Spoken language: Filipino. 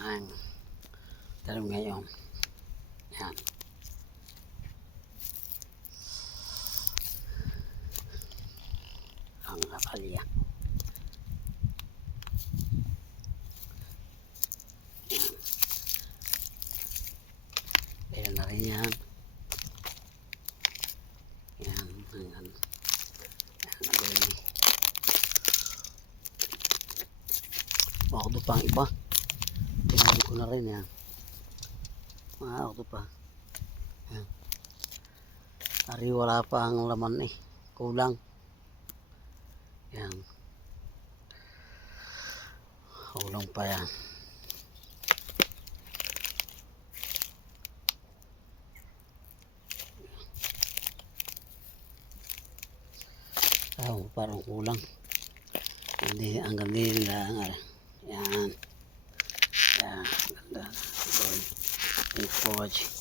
ang talim ngayon. Yan. Ang kapalya. Yan. Ayan na rin yan. Yan. Ayan. Ayan. Makakdo pa ang iba. Tinali ko na rin yan. Makakdo pa. Yan. Ari wala pa ang laman eh. Kulang. Yan. Kulang pa yan. Oh, parang kulang. Hindi, ang ganda lang. Yan. Yan. Ganda. Good. Forge.